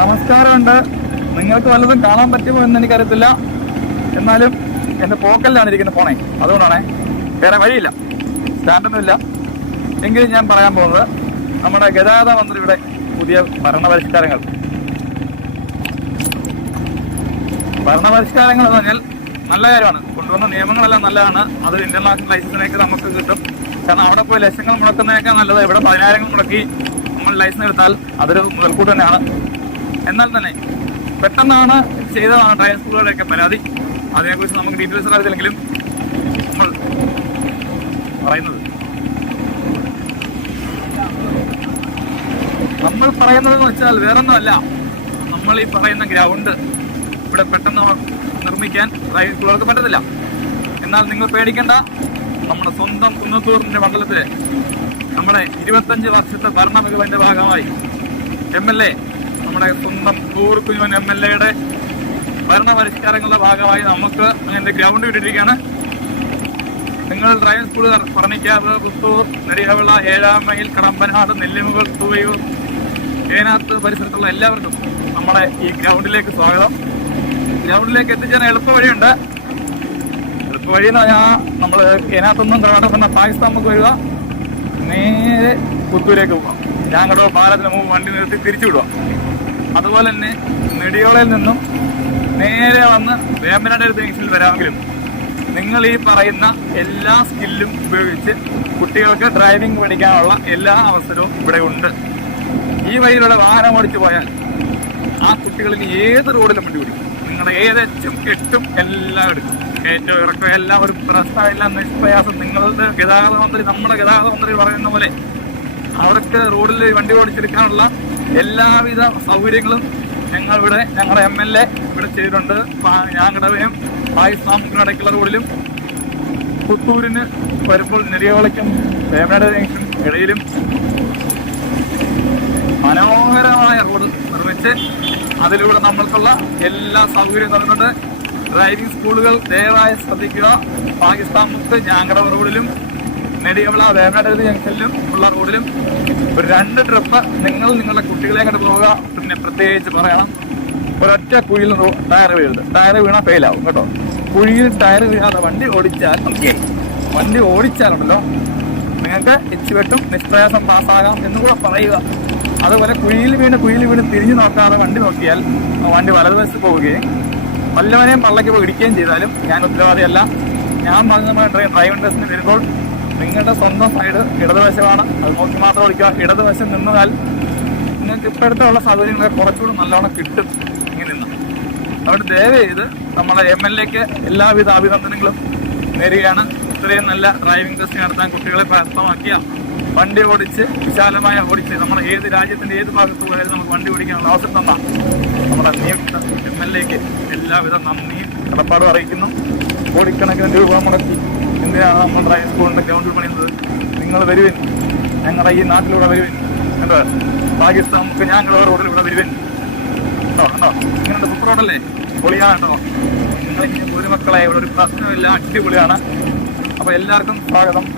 ഉണ്ട് നിങ്ങൾക്ക് വല്ലതും കാണാൻ പറ്റുമോ എന്ന് എനിക്കറിയത്തില്ല. എന്നാലും എന്റെ പോക്കലിലാണ് ഇരിക്കുന്നത് ഫോണേ. അതുകൊണ്ടാണേ വേറെ വഴിയില്ല. സ്റ്റാൻഡൊന്നുമില്ല. എങ്കിലും ഞാൻ പറയാൻ പോകുന്നത് നമ്മുടെ ഗതാഗത മന്ത്രിയുടെ പുതിയ ഭരണപരിഷ്കാരങ്ങൾ. ഭരണപരിഷ്കാരങ്ങൾ എന്ന് പറഞ്ഞാൽ നല്ല കാര്യമാണ്. കൊണ്ടുവന്ന നിയമങ്ങളെല്ലാം നല്ലതാണ്. അത് ഇന്റർനാഷണൽ ലൈസൻസിനേക്ക് നമുക്ക് കിട്ടും. കാരണം അവിടെ പോയി ലക്ഷങ്ങൾ മുടക്കുന്നതിനേക്കാൾ നല്ലത് ഇവിടെ പതിനായിരങ്ങൾ മുടക്കി നമ്മൾ ലൈസൻസ് എടുത്താൽ അതൊരു മുതൽക്കൂട്ട് തന്നെയാണ്. എന്നാൽ തന്നെ പെട്ടെന്നാണ് ചെയ്തതാണ് ഡ്രൈവിംഗ് സ്കൂളുകളുടെയൊക്കെ പരാതി. അതിനെക്കുറിച്ച് നമുക്ക് ഡീറ്റെയിൽസ് അറിയത്തില്ലെങ്കിലും നമ്മൾ പറയുന്നത്. നമ്മൾ പറയുന്നതെന്ന് വെച്ചാൽ വേറൊന്നുമല്ല. നമ്മൾ ഈ പറയുന്ന ഗ്രൗണ്ട് ഇവിടെ പെട്ടെന്ന് നിർമ്മിക്കാൻ ഡ്രൈവിംഗ് സ്കൂളുകൾക്ക് പറ്റത്തില്ല. എന്നാൽ നിങ്ങൾ പേടിക്കേണ്ട. നമ്മുടെ സ്വന്തം കുന്നത്തൂറിന്റെ മണ്ഡലത്തിലെ നമ്മുടെ ഇരുപത്തഞ്ച് വർഷത്തെ ഭരണമികവിന്റെ ഭാഗമായി എം എൽ എ നമ്മുടെ സ്വന്തം ടൂർ കുഞ്ഞുമൻ എം എൽ എയുടെ ഭരണ പരിഷ്കാരങ്ങളുടെ ഭാഗമായി നമുക്ക് അതിന്റെ ഗ്രൗണ്ട് വിട്ടിരിക്കുകയാണ്. നിങ്ങൾ driving school Paranjikkavu Puthur Nediyavila Ezham mile Kadampanad Nellimukal Thuvayoor Enath പരിസരത്തുള്ള എല്ലാവർക്കും നമ്മുടെ ഈ ഗ്രൗണ്ടിലേക്ക് സ്വാഗതം. ഗ്രൗണ്ടിലേക്ക് എത്തിച്ചേരാൻ എളുപ്പ വഴിയുണ്ട് എളുപ്പ വഴി എന്ന് പറഞ്ഞാൽ നമ്മൾ ഏനാത്തുനിന്നും പറഞ്ഞ പാകിസ്ഥാൻ നമുക്ക് വരിക. നേരെ പുത്തൂരേക്ക് പോകാം ഞാൻ ഞാങ്ങടോ പാലത്തിന് മുമ്പ് വണ്ടി നിർത്തി തിരിച്ചു വിടുക അതുപോലെ തന്നെ നെടിയോളയിൽ നിന്നും നേരെ വന്ന് വേമ്പനാട് ജംഗ്ഷനിൽ വരാമെങ്കിലും നിങ്ങൾ ഈ പറയുന്ന എല്ലാ സ്കില്ലും ഉപയോഗിച്ച് കുട്ടികൾക്ക് ഡ്രൈവിംഗ് പഠിക്കാനുള്ള എല്ലാ അവസരവും ഇവിടെ ഉണ്ട്. ഈ വഴിയിലൂടെ വാഹനം ഓടിച്ചു പോയാൽ ആ കുട്ടികളിൽ ഏത് റോഡിലും വണ്ടി പിടിക്കും നിങ്ങളുടെ ഏതെച്ചും എട്ടും എല്ലാം എടുക്കും. ഏറ്റവും ഇറക്കം എല്ലാം ഒരു പ്രശ്നമില്ല നിഷ്പ്രയാസം നിങ്ങളുടെ ഗതാഗത മന്ത്രി നമ്മുടെ ഗതാഗത മന്ത്രി പറയുന്ന പോലെ അവർക്ക് റോഡിൽ വണ്ടി ഓടിച്ചെടുക്കാനുള്ള എല്ലാവിധ സൗകര്യങ്ങളും ഞങ്ങൾ ഇവിടെ ഞങ്ങളുടെ എം എൽ എ ഇവിടെ ചെയ്തിട്ടുണ്ട്. ഞാങ്ങടവയും പാകിസ്ഥാൻ ഇടയ്ക്കുള്ള റോഡിലും പുത്തൂരിന് വരുമ്പോൾ നെടിയോളയ്ക്കും വേമനാട് ജംഗ്ഷൻ ഇടയിലും മനോഹരമായ റോഡ് നിർമ്മിച്ച് അതിലൂടെ നമ്മൾക്കുള്ള എല്ലാ സൗകര്യവും തന്നിട്ടുണ്ട്. ഡ്രൈവിംഗ് സ്കൂളുകൾ ദയവായി ശ്രദ്ധിക്കുക. പാകിസ്ഥാൻ മുത്ത് ഞാങ്കട റോഡിലും നെടിയവിള വേമനാട് ജംഗ്ഷനിലും ഉള്ള റോഡിലും ഒരു രണ്ട് ട്രിപ്പ് നിങ്ങൾ നിങ്ങളുടെ കുട്ടികളെ കണ്ട് പോവുക. പിന്നെ പ്രത്യേകിച്ച് പറയണം ഒരൊറ്റ കുഴിയിൽ ടയർ വീഴരുത്. ടയർ വീണാൽ ഫെയിലാവും കേട്ടോ. കുഴിയിൽ ടയർ വീഴാതെ വണ്ടി ഓടിച്ചാൽ ഓക്കെ വണ്ടി ഓടിച്ചാലുണ്ടല്ലോ. നിങ്ങൾക്ക് എച്ചുവെട്ടും നിഷ്പ്രയാസം പാസ്സാകാം എന്ന് കൂടെ പറയുക. അതുപോലെ കുഴിയിൽ വീണ് കുഴിയിൽ വീണ് തിരിഞ്ഞു നോക്കാതെ വണ്ടി നോക്കിയാൽ വണ്ടി വലതുവശത്ത് പോവുകയും വല്ലവനെയും പള്ളയ്ക്ക് പോയി ഇടിക്കുകയും ചെയ്താലും ഞാൻ ഉത്തരവാദിയല്ല. ഞാൻ പറഞ്ഞ ഡ്രൈവിംഗ് ടെസ്റ്റിന് വരുമ്പോൾ നിങ്ങളുടെ സ്വന്തം സൈഡ് ഇടതുവശമാണ്. അത് നോക്കി മാത്രം ഓടിക്കുക ഇടതുവശം നിന്നാൽ നിങ്ങൾക്ക് ഇപ്പോഴത്തെ ഉള്ള കുറച്ചുകൂടി നല്ലോണം കിട്ടും ഇങ്ങനെ നിന്ന്. അതുകൊണ്ട് ദയവ് നമ്മുടെ എം എൽ എക്ക് എല്ലാവിധ അഭിനന്ദനങ്ങളും നേരുകയാണ്. ഇത്രയും നല്ല ഡ്രൈവിംഗ് ടെസ്റ്റ് നടത്താൻ കുട്ടികളെ പ്രാപ്തമാക്കിയ വണ്ടി ഓടിച്ച് വിശാലമായ ഓടിച്ച് നമ്മുടെ ഏത് രാജ്യത്തിന്റെ ഏത് ഭാഗത്ത് പോയാലും നമുക്ക് വണ്ടി ഓടിക്കാനുള്ള അവസരം തന്ന നമ്മുടെ നിയുക്ത എം എൽ എക്ക് എല്ലാവിധ നന്ദിയും കടപ്പാടും അറിയിക്കുന്നു. കോടിക്കണക്കിന് രൂപ മുടക്കി എന്തിനാണ് നമ്മൾ ഹൈസ്കൂളിന്റെ ഗ്രൗണ്ടിൽ പണിയുന്നത് നിങ്ങൾ വരുവിൻ. ഞങ്ങളുടെ ഈ നാട്ടിലൂടെ വരുവിൻ. കണ്ടോ? പാകിസ്ഥാൻ നമുക്ക് ഞങ്ങളുടെ റോഡിലൂടെ വരുവിൻ. കണ്ടോ? കണ്ടോ? നിങ്ങളുടെ സൂപ്പർ റോഡല്ലേ പൊളിയാണ് കേട്ടോ. നിങ്ങൾ ഇനി ഒരു മക്കളെ ഇവിടെ ഒരു പ്രശ്നമില്ല. അടിപൊളിയാണ്. അപ്പോൾ എല്ലാവർക്കും സ്വാഗതം.